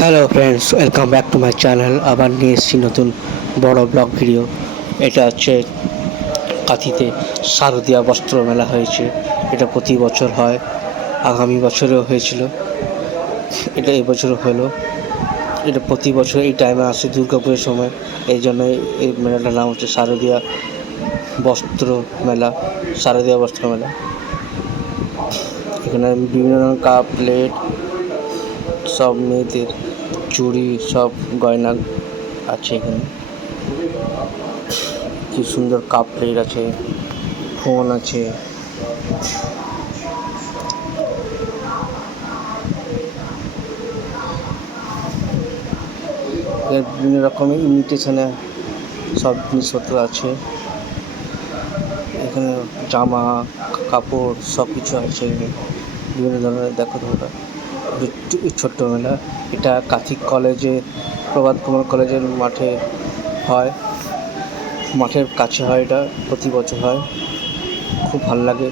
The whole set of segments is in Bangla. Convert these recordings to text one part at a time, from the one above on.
Hello friends welcome back to my channel আবার নিয়ে এসেছি নতুন বড় ব্লগ ভিডিও এটা হচ্ছে কাঁথিতে শারদীয়া বস্ত্র মেলা হয়েছে। এটা প্রতি বছর হয়। আগামী বছরেও হয়েছিল। এটা এবছরও হলো। এটা প্রতি বছর এই টাইমে আসে দুর্গাপুরের সময়। এই জন্য এই মেলাটার নাম হচ্ছে শারদীয়া বস্ত্র মেলা। শারদীয়া বস্ত্র মেলা। এখানে বিভিন্ন ধরনের কাপ প্লেট সব মেয়েদের চুড়ি সব গয়না আছে এখানে। কি সুন্দর কাপ প্লেট আছে ফোন আছে। বিভিন্ন রকমের ইমিটেশনে সব জিনিসপত্র আছে। এখানে জামা, কাপড় সব কিছু আছে। বিভিন্ন ধরনের দেখো তোমরা। একটু ছোট্ট মেলা এটা কাথিক কলেজে, প্রভাত কুমার কলেজের মাঠে হয়। মাঠের কাছে হয় এটা, প্রতি বছর হয়। খুব ভালো লাগে।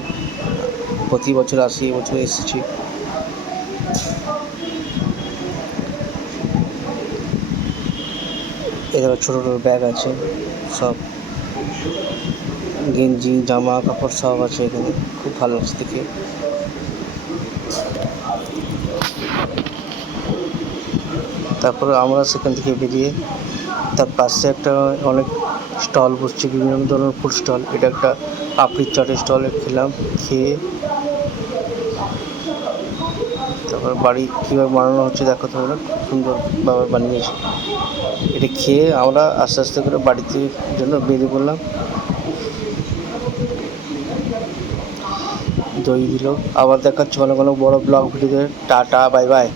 প্রতি বছর আসি এবছর এসেছি। এখানে ছোটো ছোটো ব্যাগ আছে, সব। গেঞ্জি, জামা, কাপড় সব আছে এখানে। খুব ভালো লাগছে দেখে। তারপরে আমরা সেখান থেকে বেরিয়ে তার পাশে একটা অনেক স্টল বসছে, বিভিন্ন ধরনের ফুড স্টল। এটা একটা পাপড়ির চাটের স্টল খেলাম, খেয়ে তারপর বাড়ি কীভাবে বানানো হচ্ছে দেখো তোমরা, খুব সুন্দরভাবে বানিয়েছে। এটা খেয়ে আমরা আস্তে আস্তে করে বাড়িতে জন্য বেরিয়ে পড়লাম। দই দিল। আবার দেখাচ্ছে অনেক অনেক বড় ব্লগ ভিডিওতে। Tata, bye bye.